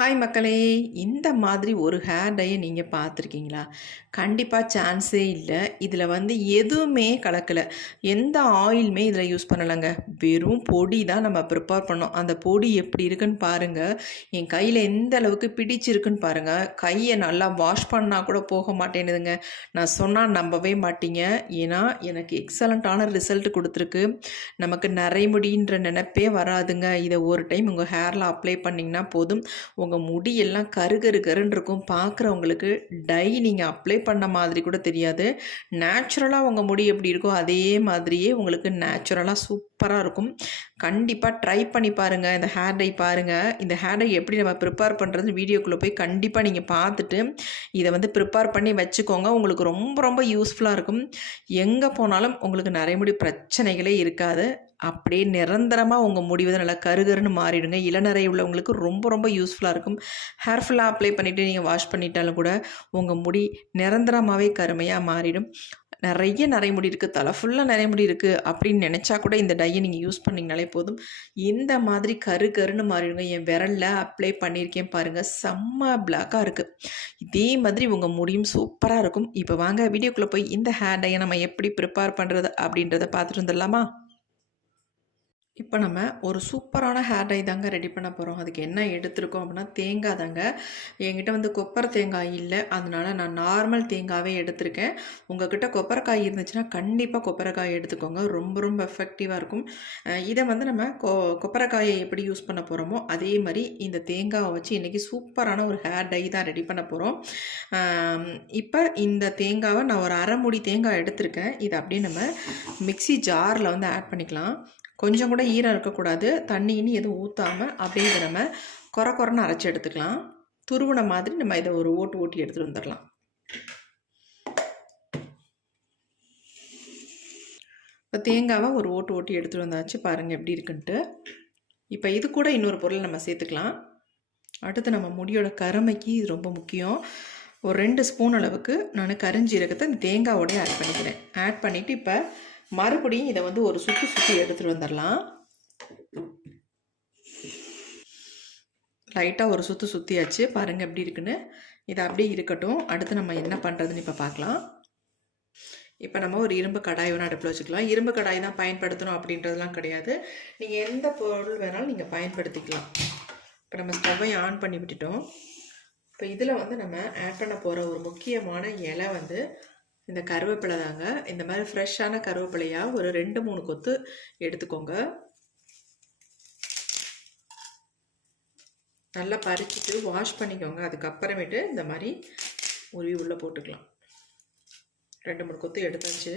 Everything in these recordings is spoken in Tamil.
ஹாய் மக்களே இந்த மாதிரி ஒரு ஹேர் டையை நீங்கள் பார்த்துருக்கீங்களா? கண்டிப்பாக சான்ஸே இல்லை. இதில் வந்து எதுவுமே கலக்கலை. எந்த ஆயிலுமே இதில் யூஸ் பண்ணலைங்க. வெறும் பொடி தான் நம்ம ப்ரிப்பேர் பண்ணோம். அந்த பொடி எப்படி இருக்குன்னு பாருங்கள் என் கையில் எந்த அளவுக்கு பிடிச்சிருக்குன்னு பாருங்கள் கையை நல்லா வாஷ் பண்ணால் கூட போக மாட்டேனுதுங்க நான் சொன்னால் நம்பவே மாட்டீங்க. ஏன்னா எனக்கு எக்ஸலண்ட்டான ரிசல்ட் கொடுத்துருக்கு. நமக்கு நரைமுடின்ற நினைப்பே வராதுங்க. இதை ஒரு டைம் உங்கள் ஹேரில் அப்ளை பண்ணிங்கன்னா போதும். உங்கள் முடியெல்லாம் கரு கரு கருன்னு இருக்கும் பார்க்குறவங்களுக்கு டை நீங்கள் அப்ளை பண்ண மாதிரி கூட தெரியாது. நேச்சுரலாக உங்கள் முடி எப்படி இருக்கோ அதே மாதிரியே உங்களுக்கு நேச்சுரலாக சூப்பராக இருக்கும். கண்டிப்பாக ட்ரை பண்ணி பாருங்கள் இந்த ஹேர் டை பாருங்கள் இந்த ஹேர் டை எப்படி நம்ம ப்ரிப்பேர் பண்ணுறது வீடியோக்குள்ளே போய் கண்டிப்பாக நீங்கள் பார்த்துட்டு இதை வந்து ப்ரிப்பேர் பண்ணி வச்சுக்கோங்க. உங்களுக்கு ரொம்ப ரொம்ப யூஸ்ஃபுல்லாக இருக்கும். எங்கே போனாலும் உங்களுக்கு நிறைய முடி பிரச்சனைகளே இருக்காது. அப்படியே நிரந்தரமாக உங்கள் முடிவு நல்லா கருகருன்னு மாறிடுங்க. இளநரை உள்ளவங்களுக்கு ரொம்ப ரொம்ப யூஸ்ஃபுல்லாக இருக்கும். ஹேர் ஃபுல்லாக அப்ளை பண்ணிவிட்டு நீங்கள் வாஷ் பண்ணிட்டாலும் கூட உங்கள் முடி நிரந்தரமாகவே கருமையாக மாறிடும். நிறைய நரைமுடி முடி இருக்குது தலை ஃபுல்லாக நரைமுடி முடி இருக்குது அப்படின்னு நினச்சா கூட இந்த டையை நீங்கள் யூஸ் பண்ணிங்கனாலே போதும். இந்த மாதிரி கரு கருன்னு மாறிடுங்க. என் விரலில் அப்ளை பண்ணியிருக்கேன் பாருங்கள் செம்ம பிளாக்காக இருக்குது இதே மாதிரி உங்கள் முடியும் சூப்பராக இருக்கும். இப்போ வாங்க வீடியோக்குள்ளே போய் இந்த ஹேர் டையை நம்ம எப்படி ப்ரிப்பேர் பண்ணுறது அப்படின்றத பார்த்துட்டு வந்துடலாமா? இப்போ நம்ம ஒரு சூப்பரான ஹேர் டை தாங்க ரெடி பண்ண போகிறோம் அதுக்கு என்ன எடுத்திருக்கோம் அப்படின்னா தேங்காய் தாங்க. என்கிட்ட வந்து கொப்பரை தேங்காய் இல்லை. அதனால நான் நார்மல் தேங்காவே எடுத்திருக்கேன். உங்ககிட்ட கொப்பரைக்காய் இருந்துச்சுன்னா கண்டிப்பாக கொப்பரைக்காய் எடுத்துக்கோங்க. ரொம்ப ரொம்ப எஃபெக்டிவாக இருக்கும். இதை வந்து நம்ம கொ கொப்பரைக்காயை எப்படி யூஸ் பண்ண போகிறோமோ அதே மாதிரி இந்த தேங்காவை வச்சு இன்றைக்கி சூப்பரான ஒரு ஹேர் டை தான் ரெடி பண்ண போகிறோம் இப்போ இந்த தேங்காவை நான் ஒரு அரை முடி தேங்காய் எடுத்திருக்கேன். இதை அப்படியே நம்ம மிக்ஸி ஜாரில் வந்து ஆட் பண்ணிக்கலாம். கொஞ்சம் கூட ஈரம் இருக்கக்கூடாது. தண்ணின்னு எதுவும் ஊற்றாமல் அப்படியே இதை நம்ம குறை குறைன்னு அரைச்சி எடுத்துக்கலாம். துருவின மாதிரி நம்ம இதை ஒரு ஓட்டு ஓட்டி எடுத்துகிட்டு வந்துடலாம். இப்போ தேங்காவை ஒரு ஓட்டு ஓட்டி எடுத்துகிட்டு வந்தாச்சு. பாருங்கள் எப்படி இருக்குன்ட்டு. இப்போ இது கூட இன்னொரு பொருள் நம்ம சேர்த்துக்கலாம். அடுத்து நம்ம முடியோட கருமைக்கு இது ரொம்ப முக்கியம். ஒரு ரெண்டு ஸ்பூன் அளவுக்கு நான் கரிஞ்சீரகத்தை இந்த தேங்காவோடய ஆட் பண்ணிக்கிறேன். ஆட் பண்ணிவிட்டு இப்போ மறுபடியும் இதை வந்து ஒரு சுற்றி சுற்றி எடுத்துகிட்டு வந்துடலாம். லைட்டாக ஒரு சுற்று சுற்றியாச்சு பாருங்கள் எப்படி இருக்குன்னு. இது அப்படியே இருக்கட்டும். அடுத்து நம்ம என்ன பண்ணுறதுன்னு இப்போ பார்க்கலாம். இப்போ நம்ம ஒரு இரும்பு கடாய் வேணால் அடுப்பில் வச்சுக்கலாம். இரும்பு கடாய் தான் பயன்படுத்தணும் அப்படின்றதுலாம் கிடையாது. நீங்கள் எந்த பொருள் வேணாலும் நீங்கள் பயன்படுத்திக்கலாம். இப்போ நம்ம ஸ்டவ்வை ஆன் பண்ணி விட்டுட்டோம். இப்போ இதில் வந்து நம்ம ஆட் பண்ண போகிற ஒரு முக்கியமான இலை வந்து இந்த கருவேப்பிலை தாங்க. இந்த மாதிரி ஃப்ரெஷ்ஷான கருவேப்பிலையாக ஒரு ரெண்டு மூணு கொத்து எடுத்துக்கோங்க. நல்லா பறிச்சுட்டு வாஷ் பண்ணிக்கோங்க. அதுக்கப்புறமேட்டு இந்த மாதிரி உருவி உள்ளே போட்டுக்கலாம். ரெண்டு மூணு கொத்து எடுத்தாச்சு.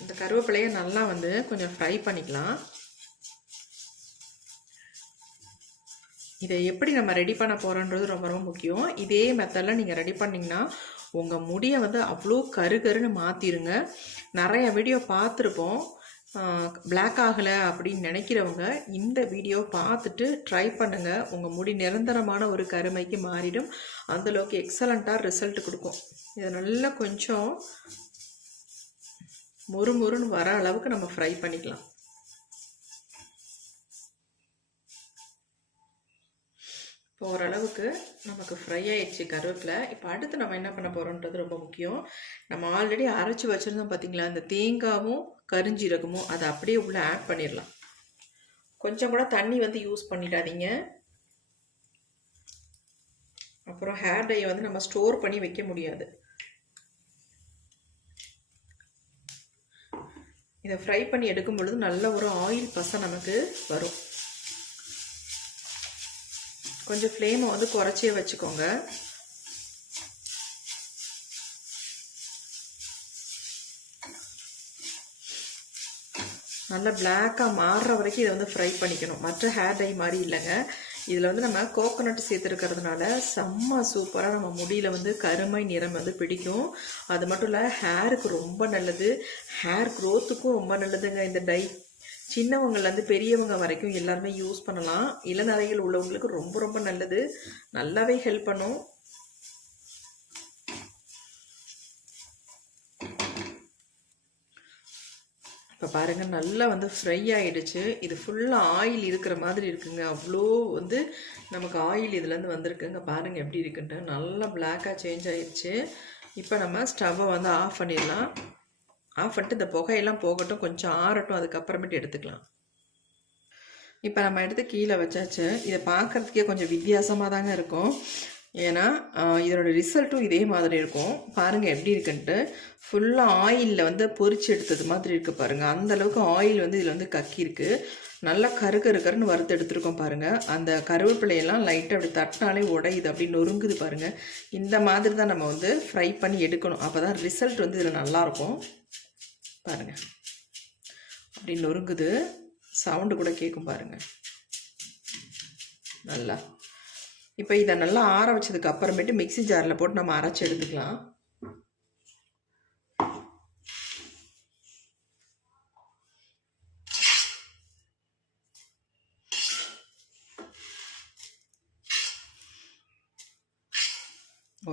இந்த கருவேப்பிலையை நல்லா வந்து கொஞ்சம் ஃப்ரை பண்ணிக்கலாம். இதை எப்படி நம்ம ரெடி பண்ண போகிறோன்றது ரொம்ப ரொம்ப முக்கியம். இதே மெத்தடில் நீங்கள் ரெடி பண்ணிங்கன்னா உங்கள் முடியை வந்து அவ்வளோ கரு கருன்னு நிறைய வீடியோ பார்த்துருப்போம். பிளாக் ஆகலை அப்படின்னு நினைக்கிறவங்க இந்த வீடியோ பார்த்துட்டு ட்ரை பண்ணுங்கள் உங்கள் முடி நிரந்தரமான ஒரு கருமைக்கு மாறிடும். அந்தளவுக்கு எக்ஸலண்ட்டாக ரிசல்ட் கொடுக்கும். இதை நல்லா கொஞ்சம் மொறு மொறுன்னு வர அளவுக்கு நம்ம ஃப்ரை பண்ணிக்கலாம். இப்போ ஓரளவுக்கு நமக்கு ஃப்ரை ஆயிடுச்சு கருவேப்பிலை. இப்போ அடுத்து நம்ம என்ன பண்ண போகிறோன்றது ரொம்ப முக்கியம். நம்ம ஆல்ரெடி அரைச்சி வச்சுருந்தோம் பார்த்தீங்களா அந்த தேங்காவும் கரிஞ்சீரகமும் அதை அப்படியே உள்ளே ஆட் பண்ணிடலாம். கொஞ்சம் கூட தண்ணி வந்து யூஸ் பண்ணிடாதீங்க. அப்புறம் ஹேர் டையை வந்து நம்ம ஸ்டோர் பண்ணி வைக்க முடியாது. இதை ஃப்ரை பண்ணி எடுக்கும் பொழுது நல்ல ஒரு ஆயில் பசை நமக்கு வரும். கொஞ்சம் ஃப்ளேமை வந்து குறைச்சே வச்சுக்கோங்க. நல்லா பிளாக்காக மாறுற வரைக்கும் இதை வந்து ஃப்ரை பண்ணிக்கணும். மற்ற ஹேர் டை மாதிரி இல்லைங்க. இதில் வந்து நம்ம கோகோனட் சேர்த்துருக்கிறதுனால செம்ம சூப்பராக நம்ம முடியில் வந்து கருமை நிறம் வந்து பிடிக்கும். அது மட்டும் இல்லை ஹேருக்கு ரொம்ப நல்லது. ஹேர் க்ரோத்துக்கும் ரொம்ப நல்லதுங்க இந்த டை சின்னவங்கள்லேருந்து பெரியவங்க வரைக்கும் எல்லாருமே யூஸ் பண்ணலாம். இளநரைகள் உள்ளவங்களுக்கு ரொம்ப ரொம்ப நல்லது. நல்லாவே ஹெல்ப் பண்ணும். இப்போ பாருங்கள் நல்லா வந்து ஃப்ரை ஆகிடுச்சு இது ஃபுல்லாக ஆயில் இருக்கிற மாதிரி இருக்குங்க. அவ்வளோ வந்து நமக்கு ஆயில் இதுலேருந்து வந்திருக்குங்க. பாருங்கள் எப்படி இருக்குன்ட்டு. நல்லா பிளாக்காக சேஞ்ச் ஆகிடுச்சு இப்போ நம்ம ஸ்டவ்வை வந்து ஆஃப் பண்ணிடலாம். ஆஃப் பண்ணிட்டு இந்த புகையெல்லாம் போகட்டும் கொஞ்சம் ஆறட்டும் அதுக்கப்புறமேட்டு எடுத்துக்கலாம். இப்போ நம்ம எடுத்து கீழே வச்சாச்சு. இதை பார்க்குறதுக்கே கொஞ்சம் வித்தியாசமாக தாங்க இருக்கும். ஏன்னா இதனோட ரிசல்ட்டும் இதே மாதிரி இருக்கும். பாருங்கள் எப்படி இருக்குன்ட்டு. ஃபுல்லாக ஆயிலில் வந்து பொறிச்சு எடுத்தது மாதிரி இருக்குது பாருங்கள் அந்தளவுக்கு ஆயில் வந்து இதில் வந்து கக்கியிருக்கு. நல்லா கரு கருன்னு வறுத்து எடுத்துருக்கோம் பாருங்கள் அந்த கருவேப்பிலையெல்லாம் லைட்டாக அப்படி தட்டினாலே உடையுது அப்படி நொறுங்குது பாருங்கள் இந்த மாதிரி தான் நம்ம வந்து ஃப்ரை பண்ணி எடுக்கணும். அப்போ தான் ரிசல்ட் வந்து இதில் நல்லாயிருக்கும் பாருங்கள் அப்படி நொறுங்குது சவுண்டு கூட கேட்கும் பாருங்கள் நல்லா. இப்போ இதை நல்லா ஆற வச்சதுக்கு அப்புறமேட்டு மிக்சி ஜாரில் போட்டு நம்ம அரைச்சி எடுத்துக்கலாம்.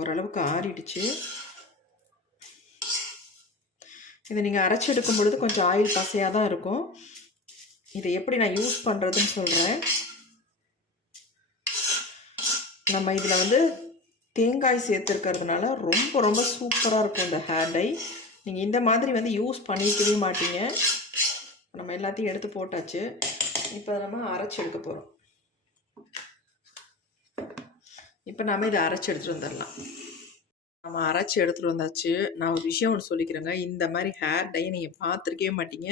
ஓரளவுக்கு ஆறிடுச்சு. இதை நீங்கள் அரைச்சி எடுக்கும் பொழுது கொஞ்சம் ஆயில் பசையாக தான் இருக்கும். இதை எப்படி நான் யூஸ் பண்ணுறதுன்னு சொல்கிறேன் நம்ம இதில் வந்து தேங்காய் சேர்த்துருக்கிறதுனால ரொம்ப ரொம்ப சூப்பராக இருக்கும் இந்த ஹேர் டை நீங்கள் இந்த மாதிரி வந்து யூஸ் பண்ணிக்கவே மாட்டீங்க. நம்ம எல்லாத்தையும் எடுத்து போட்டாச்சு. இப்போ நம்ம அரைச்சி எடுக்க போகிறோம் இப்போ நம்ம இதை அரைச்சி எடுத்துகிட்டு வந்துடலாம். நம்ம அரைச்சி எடுத்துகிட்டு வந்தாச்சு. நான் ஒரு விஷயம் ஒன்று சொல்லிக்கிறேங்க. இந்த மாதிரி ஹேர் டை நீங்கள் பார்த்துருக்கவே மாட்டீங்க.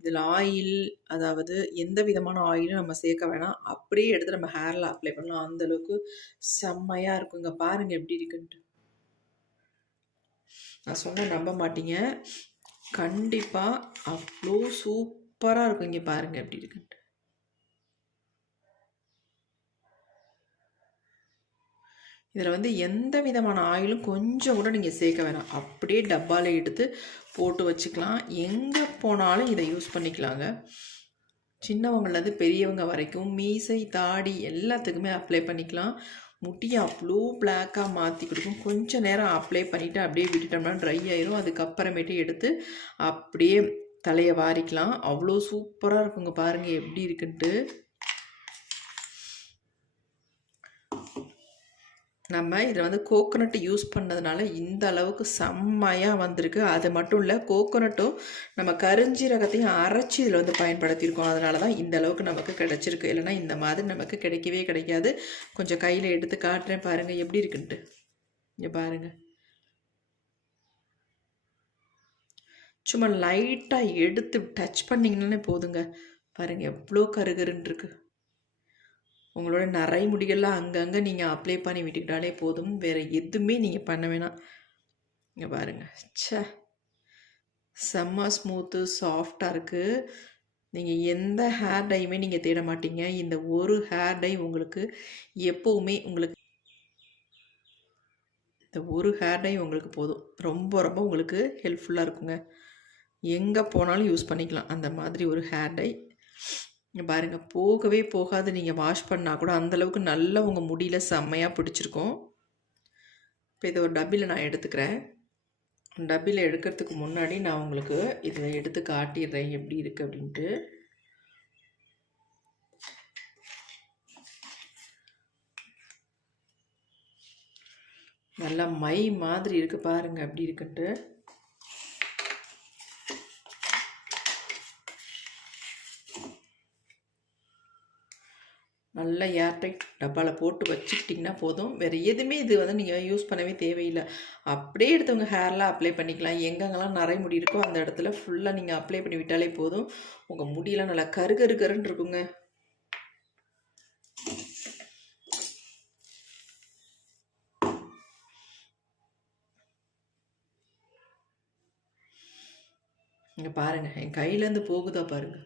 இதில் ஆயில் அதாவது எந்த விதமான ஆயிலும் நம்ம சேர்க்க வேணாம். அப்படியே எடுத்து நம்ம ஹேரில் அப்ளை பண்ணலாம். அந்தளவுக்கு செம்மையாக இருக்குங்க. பாருங்கள் எப்படி இருக்குன்ட்டு. நான் சொன்ன நம்ப மாட்டீங்க. கண்டிப்பாக அவ்வளோ சூப்பராக இருக்கும் இங்கே பாருங்கள் எப்படி இருக்குன்ட்டு. இதில் வந்து எந்த விதமான ஆயிலும் கொஞ்சம் கூட நீங்கள் சேர்க்க வேணாம். அப்படியே டப்பாவில் எடுத்து போட்டு வச்சுக்கலாம். எங்கே போனாலும் இதை யூஸ் பண்ணிக்கலாங்க. சின்னவங்கள்லேருந்து பெரியவங்க வரைக்கும் மீசை தாடி எல்லாத்துக்குமே அப்ளை பண்ணிக்கலாம். முட்டியை அவ்வளோ பிளாக்காக மாற்றி கொடுக்கும். கொஞ்சம் நேரம் அப்ளை பண்ணிவிட்டு அப்படியே விட்டுட்டோம்னா ட்ரை ஆயிரும். அதுக்கப்புறமேட்டு எடுத்து அப்படியே தலையை வாரிக்கலாம். அவ்வளோ சூப்பராக இருக்குங்க பாருங்கள் எப்படி இருக்குன்ட்டு. நம்ம இதில் வந்து கோகோனட் யூஸ் பண்ணதுனால இந்த அளவுக்கு செம்மையாக வந்திருக்கு. அது மட்டும் இல்லை கோகோனட்டும் நம்ம கருஞ்சீரகத்தையும் அரைச்சி இதில் வந்து பயன்படுத்தியிருக்கோம். அதனால தான் இந்த அளவுக்கு நமக்கு கிடச்சிருக்கு. இல்லைனா இந்த மாதிரி நமக்கு கிடைக்கவே கிடைக்காது. கொஞ்சம் கையில் எடுத்து காட்டுறேன் பாருங்கள் எப்படி இருக்குன்ட்டு. இங்கே பாருங்கள் சும்மா லைட்டாக எடுத்து டச் பண்ணிங்கன்னாலே போதுங்க. பாருங்கள் எவ்வளோ கருகருன்னு இருக்குது உங்களோட நிறைய முடிகள்லாம் அங்கங்கே நீங்கள் அப்ளை பண்ணி விட்டுக்கிட்டாலே போதும். வேறு எதுவுமே நீங்கள் பண்ண வேணாம். இங்கே பாருங்கள் சே செம்ம ஸ்மூத்து சாஃப்டாக இருக்குது நீங்கள் எந்த ஹேர் டையுமே நீங்கள் தேட மாட்டீங்க. இந்த ஒரு ஹேர் டை உங்களுக்கு எப்போவுமே உங்களுக்கு இந்த ஒரு ஹேர் டை உங்களுக்கு போதும். ரொம்ப ரொம்ப உங்களுக்கு ஹெல்ப்ஃபுல்லாக இருக்குங்க. எங்கே போனாலும் யூஸ் பண்ணிக்கலாம். அந்த மாதிரி ஒரு ஹேர் டை பாருங்கள் போகவே போகாது. நீங்கள் வாஷ் பண்ணால் கூட அந்தளவுக்கு நல்லா உங்கள் முடியில் செம்மையாக பிடிச்சிருக்கும். இப்போ இதை ஒரு டப்பியில் நான் எடுத்துக்கிறேன். டப்பியில் எடுக்கிறதுக்கு முன்னாடி நான் உங்களுக்கு இதை எடுத்து காட்டிடுறேன். எப்படி இருக்குது அப்படின்ட்டு. நல்லா மை மாதிரி இருக்குது பாருங்கள் அப்படி இருக்குன்ட்டு. நல்லா ஏர்டைட் டப்பாவில் போட்டு வச்சுக்கிட்டிங்கன்னா போதும். வேறு எதுவுமே இது வந்து நீங்கள் யூஸ் பண்ணவே தேவையில்லை. அப்படியே எடுத்தவங்க ஹேர்லாம் அப்ளை பண்ணிக்கலாம். எங்கெங்கெல்லாம் நிறைய முடி இருக்கோ அந்த இடத்துல ஃபுல்லாக நீங்கள் அப்ளை பண்ணி விட்டாலே போதும். உங்கள் முடியெல்லாம் நல்லா கரு கரு கருன்னு இருக்குங்க. இங்கே பாருங்கள் என் கையிலேருந்து போகுதா பாருங்கள்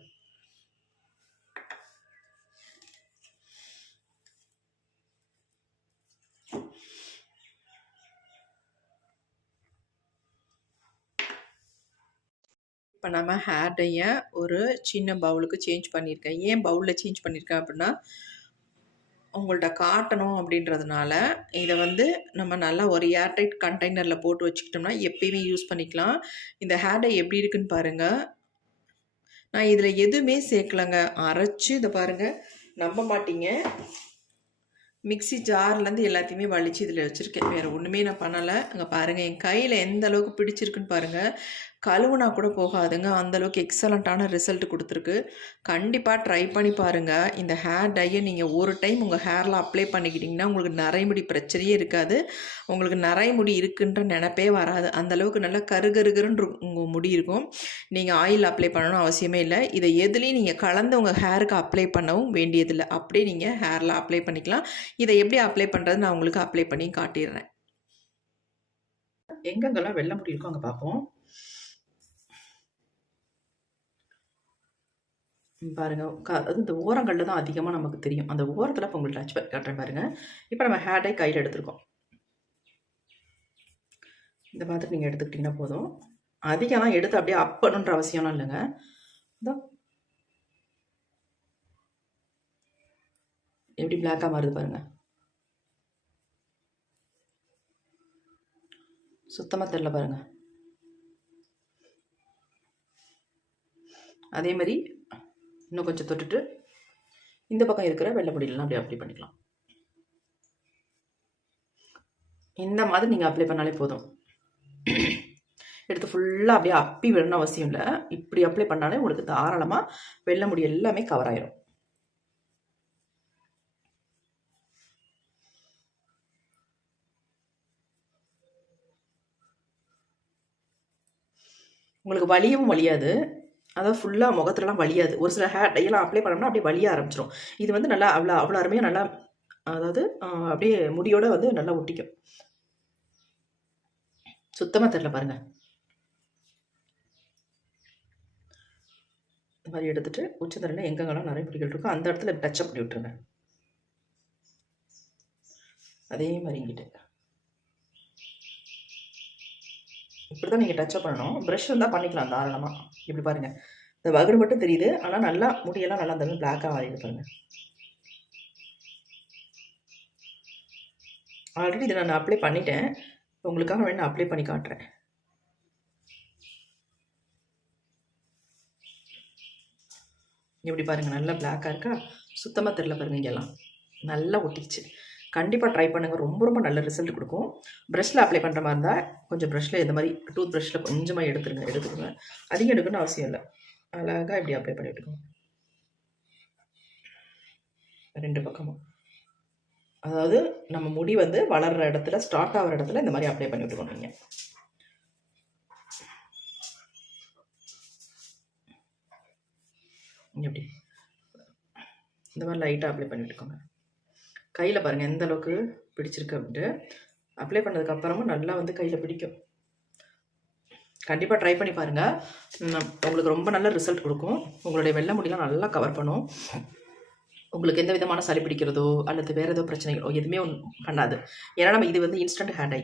இப்போ நம்ம ஹேர் டையை ஒரு சின்ன பவுலுக்கு சேஞ்ச் பண்ணியிருக்கேன் ஏன் பவுலில் சேஞ்ச் பண்ணியிருக்கேன் அப்படின்னா உங்கள்கிட்ட காட்டணும் அப்படின்றதுனால இதை வந்து நம்ம நல்லா ஒரு ஏர்டைட் கண்டெய்னரில் போட்டு வச்சுக்கிட்டோம்னா எப்பயுமே யூஸ் பண்ணிக்கலாம். இந்த ஹேர் டை எப்படி இருக்குன்னு பாருங்கள் நான் இதில் எதுவுமே சேர்க்கலங்க. அரைச்சி இதை பாருங்கள் நம்ப மாட்டீங்க. மிக்ஸி ஜார்லேருந்து எல்லாத்தையுமே வலித்து இதில் வச்சுருக்கேன். வேறு ஒன்றுமே நான் பண்ணலை. அங்கே பாருங்கள் என் கையில் எந்த அளவுக்கு பிடிச்சிருக்குன்னு பாருங்கள் கழுவுனா கூட போகாதுங்க. அந்தளவுக்கு எக்ஸலண்ட்டான ரிசல்ட் கொடுத்துருக்கு. கண்டிப்பாக ட்ரை பண்ணி பாருங்கள் இந்த ஹேர் டையை நீங்கள் ஒரு டைம் உங்கள் ஹேரில் அப்ளை பண்ணிக்கிட்டிங்கன்னா உங்களுக்கு நரைமுடி பிரச்சனையே இருக்காது. உங்களுக்கு நரைமுடி இருக்குன்ற நினப்பே வராது. அந்தளவுக்கு நல்லா கருகருகருன்னு உங்கள் முடி இருக்கும். நீங்கள் ஆயில் அப்ளை பண்ணணும் அவசியமே இல்லை. இதை எதுலேயும் நீங்கள் கலந்து உங்கள் ஹேருக்கு அப்ளை பண்ணவும் வேண்டியதில்லை. அப்படியே நீங்கள் ஹேரில் அப்ளை பண்ணிக்கலாம். இதை எப்படி அப்ளை பண்ணுறது நான் உங்களுக்கு அப்ளை பண்ணி காட்டிடுறேன். எங்கெங்கெல்லாம் வெள்ளை முடி இருக்கோ அங்கே பார்ப்போம். பாருங்கள் க அது இந்த ஓரங்களில் தான் அதிகமாக நமக்கு தெரியும். அந்த ஓரத்தில் இப்போ உங்களுக்கு டச் கட்டுறேன் காட்டுறேன் இப்போ நம்ம ஹேர் டை கையில் எடுத்துருக்கோம். இந்த மாதிரி நீங்கள் எடுத்துக்கிட்டிங்கன்னா போதும். அதிகமாக எடுத்து அப்படியே அப் பண்ணுன்ற அவசியம்லாம் இல்லைங்க. எப்படி பிளாக்காக மாறுது பாருங்கள் சுத்தமாக தெரில பாருங்கள் அதே மாதிரி இன்னும் கொஞ்சம் தொட்டுட்டு இந்த பக்கம் இருக்கிற வெள்ளை பொடியெல்லாம் அப்படியே அப்ளை பண்ணிக்கலாம். இந்த மாதிரி நீங்கள் அப்ளை பண்ணாலே போதும். எடுத்து ஃபுல்லாக அப்படியே அப்பி விடணும் அவசியம் இல்லை. இப்படி அப்ளை பண்ணாலே உங்களுக்கு தாராளமாக வெள்ளை முடி எல்லாமே கவர் ஆயிரும். உங்களுக்கு வலியவும் வலியாது. அதாவது ஃபுல்லாக முகத்துலலாம் வலியாது. ஒரு சில ஹேர் டையெல்லாம் அப்ளை பண்ணோம்னா அப்படியே வலிய ஆரம்பிச்சிடும் இது வந்து நல்லா அவ்வளோ அவ்வளோ அருமையாக நல்லா அதாவது அப்படியே முடியோட வந்து நல்லா ஒட்டிக்கும். சுத்தமாக தெரில பாருங்க. இந்த மாதிரி எடுத்துட்டு உச்சந்தரில் எங்கெங்கெல்லாம் நிறைய பிடிக்கல் இருக்கோ அந்த இடத்துல டச்சப் பண்ணி விட்டுருங்க. அதே மாதிரி இங்கிட்டு. இப்படி தான் நீங்கள் டச்சப் பண்ணணும். ப்ரஷ் இருந்தால் பண்ணிக்கலாம் தாராளமாக இப்படி பாருங்கள் இந்த வகுடு மட்டும் தெரியுது. ஆனால் நல்லா முடியெல்லாம் நல்லா அந்த பிளாக்காக வாங்கி பாருங்கள் ஆல்ரெடி இதை நான் அப்ளை பண்ணிட்டேன். உங்களுக்காக வேணும் அப்ளை பண்ணி காட்டுறேன். இப்படி பாருங்கள் நல்லா பிளாக்காக இருக்கா? சுத்தமாக தெரில பாருங்கள் இங்கெல்லாம். நல்லா ஒட்டிச்சு கண்டிப்பாக ட்ரை பண்ணுங்கள் ரொம்ப ரொம்ப நல்ல ரிசல்ட் கொடுக்கும். ப்ரஷ்ஷில் அப்ளை பண்ணுற மாதிரி இருந்தால் கொஞ்சம் ப்ரஷில் இந்த மாதிரி டூத் ப்ரஷில் கொஞ்சமாக எடுத்துருங்க எடுத்துக்கோங்க. அதிகம் எடுக்கணும்னு அவசியம் இல்லை. அழகாக இப்படி அப்ளை பண்ணி விட்டுக்கோங்க ரெண்டு பக்கமும். அதாவது நம்ம முடி வந்து வளர்கிற இடத்துல ஸ்டார்ட் ஆகிற இடத்துல இந்த மாதிரி அப்ளை பண்ணி விட்டுக்கணும் நீங்கள் எப்படி இந்த மாதிரி லைட்டாக அப்ளை பண்ணிவிட்டுக்கோங்க கையில் பாருங்கள் எந்த அளவுக்கு பிடிச்சிருக்கு அப்படின்ட்டு. அப்ளை பண்ணதுக்கப்புறமும் நல்லா வந்து கையில் பிடிக்கும். கண்டிப்பாக ட்ரை பண்ணி பாருங்கள் உங்களுக்கு ரொம்ப நல்ல ரிசல்ட் கொடுக்கும். உங்களுடைய வெள்ளை முடியெலாம் நல்லா கவர் பண்ணும். உங்களுக்கு எந்த விதமான சளி பிடிக்கிறதோ அல்லது வேறு ஏதோ பிரச்சனைகளோ எதுவுமே பண்ணாது. ஏன்னா நம்ம இது வந்து இன்ஸ்டன்ட் ஹேண்ட் ஐ